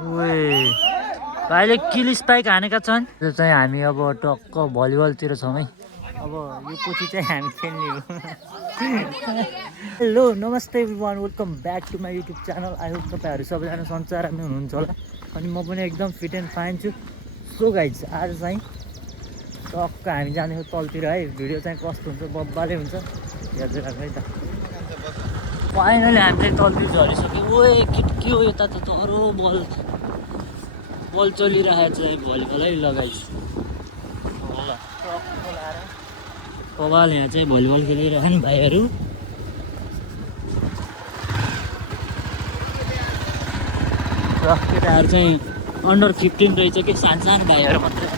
ओए भाइले किल स्पाइक हानेका छन्। यो चाहिँ हामी अब टक्क भलिबलतिर छौँ है। अब यो पछि चाहिँ हामी खेल्ने हो। हेलो नमस्ते everyone, welcome back to my YouTube channel. I hope तपाईँहरू सबैजना सञ्चारमा हुनुहुन्छ होला अनि म पनि एकदम फिट एन्ड फाइन छु। सो गाइज आज चाहिँ टक्क हामी जानेछौँ तलतिर है। भिडियो चाहिँ कस्तो हुन्छ बब्बाले हुन्छ, हेर्दै राख्नु है त। फाइनली हामी चाहिँ तलतिर झरिसक्यो। ओए के हो यता त अरू बल चलिरहेको छ भलिबलै लगाइस होला टक्क लाएर कबाल। यहाँ चाहिँ भलिबल खेलिरहेछन् भाइहरू। र केटाहरू चाहिँ अन्डर 15 रहेछ कि सानो भाइहरू मात्रै।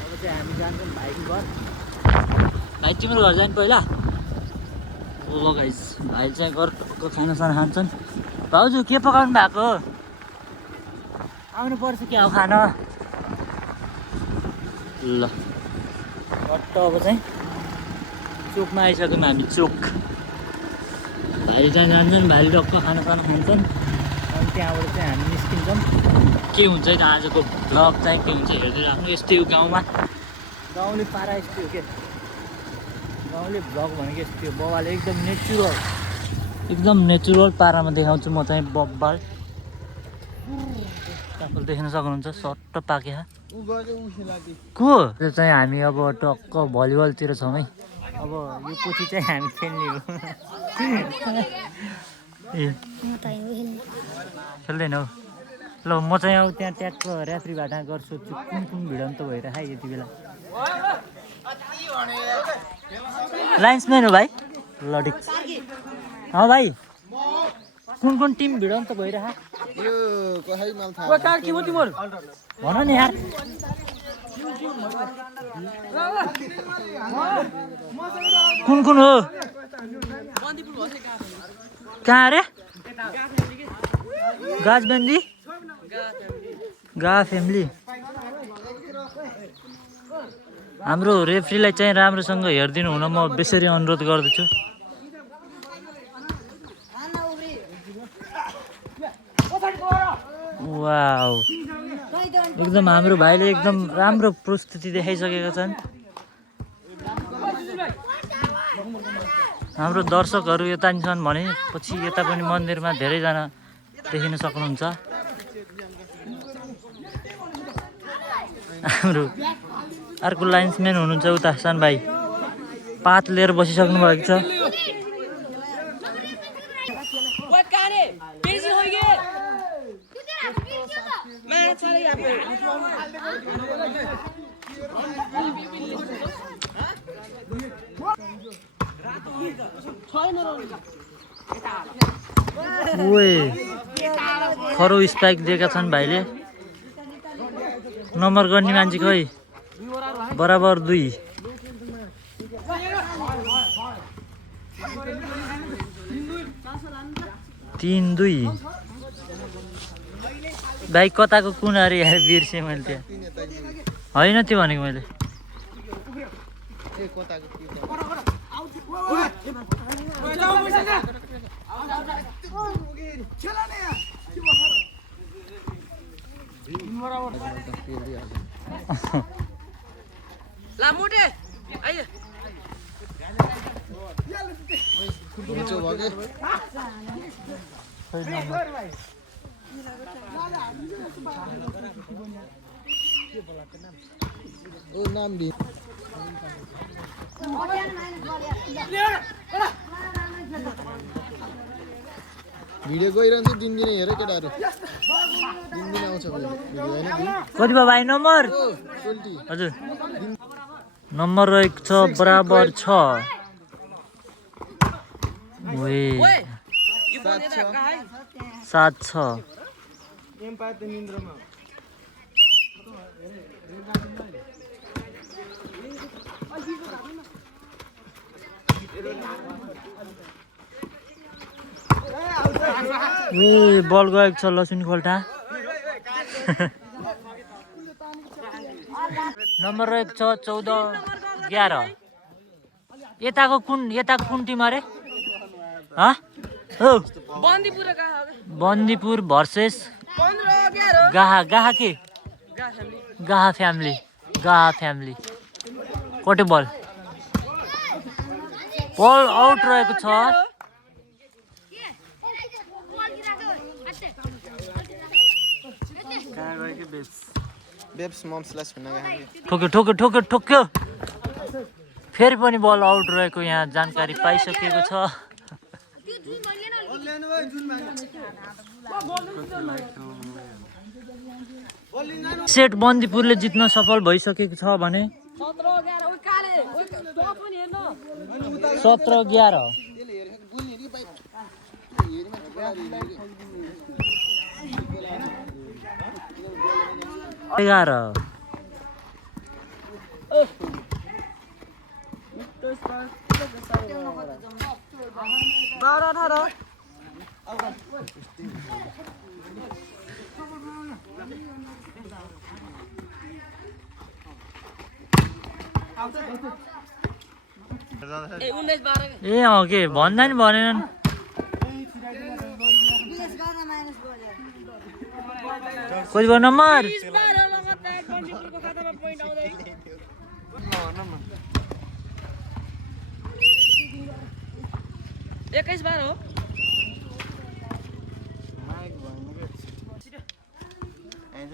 अब चाहिँ हामी जान्छौँ भाइको घर। भाइ तिम्रो घर जाने पहिला। ओ गाइस भाइ चाहिँ घरको खानासाना खान्छन्। भाउजू के पकाउनु भएको? आउनु पर्छ क्या हो खाना। ल घट्ट अब चाहिँ चोकमा आइसक्यौँ हामी। चोक भाइ चाहिँ जान्छन्, भाइले टक्क खानासाना खान्छन् अनि त्यहाँबाट चाहिँ हामी निस्किन्छौँ। के हुन्छ त आजको भ्लग चाहिँ के हुन्छ हेर्दै राख्नु। यस्तै हो गाउँमा, गाउँले पारा यस्तै हो के। गाउँले भ्लग भनेको यस्तो थियो बबाल, एकदम नेचुरल पारामा देखाउँछु म चाहिँ बब्बाल। तपाईँले देख्न सक्नुहुन्छ सट्ट पाके को। त्यो चाहिँ हामी अब टक्क भलिबलतिर छौँ है। अब यो पछि चाहिँ हामी खेल्ने हो। ए खेल्दैनौ? ल म चाहिँ अब त्यहाँ ट्याक्क रेफ्री भाटा गर्छु। कुन भिडन्त भइरहेको यति बेला। लाइन्सम्यान हो भाइ? ल ठिक छ। भाइ कुन टिम भिडन्त भइरहेको भन नि यार। कुन हो? कहाँ अरे? गाजबन्दी गा फ्यामिली। हाम्रो रेफ्रीलाई चाहिँ राम्रोसँग हेरिदिनु हुन म बेसरी अनुरोध गर्दछु। वाउ एकदम हाम्रो भाइले एकदम राम्रो प्रस्तुति देखाइसकेका छन्। हाम्रो दर्शकहरू यता नि छन् भने पछि यता पनि मन्दिरमा धेरैजना देखिन सक्नुहुन्छ। हाम्रो अर्को लाइन्सम्यान हुनुहुन्छ उता सानो भाइ, पात लिएर बसिसक्नु भएको छ। ओए खरो स्पाइक दिएका छन् भाइले। नम्बर गर्ने मान्छे खै? बराबर 2 3-2। भाइ कताको कुन अरे यार बिर्सेँ मैले। त्यहाँ होइन त्यो भनेको मैले। भिडियो गइरहन्छ दिनदिनै हेर केटाहरू। दिनदिन आउँछ भिडियो हैन। कति भयो भाइ नम्बर? 20 हजुर नम्बर रहेको छ बराबर 6। ओए 7-6। ए बल गएको छ लसुन खोल्टा। नम्बर रहेको छ 14-11। यताको कुन टिम अरे हँ हो बन्दीपुर भर्सेस गाहा के गाहा फ्यामिली कति बल आउट रहेको छ बेब्स मम्सलाई छुन गएको ठोक्यो फेरि पनि बल आउट रहेको यहाँ जानकारी पाइसकेको छ सेट बन्दीपुरले जित्न सफल भइसकेको छ भने 17-11 11 ए के भन्दा नि भनेनन् कति भयो नम्बर 21-12 हो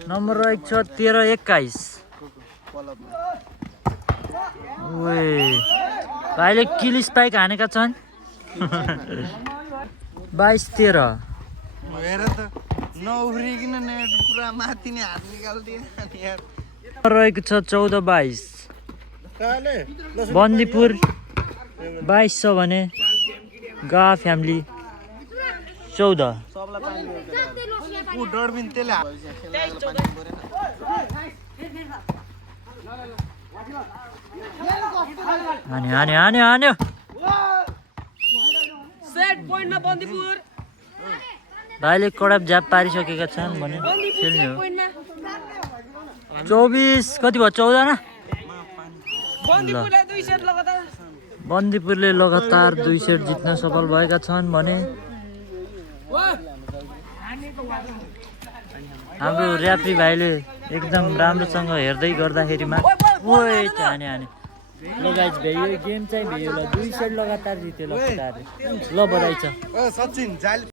नम्बर रहेको छ 13-21 भाइले किल स्पाइक हानेका छन् 22-13 रहेको छ 14-22 बन्दीपुर 22 छ भने गा फ्यामिली 14 हान्यो सेट पोइन्टमा बन्दीपुर भाइले कडा ज्याप पारिसकेका छन् भने खेल्ने हो 24 कति भयो 14 न बन्दीपुरले लगातार 2 सेट जित्न सफल भएका छन् भने हाम्रो र्याफ्री भाइले एकदम राम्रोसँग हेर्दै गर्दाखेरिमा हाने ल गाइज भ्यायो गेम चाहिँ भ्यायो ल 2 सेट लगातार जित्यो ल बधाई छ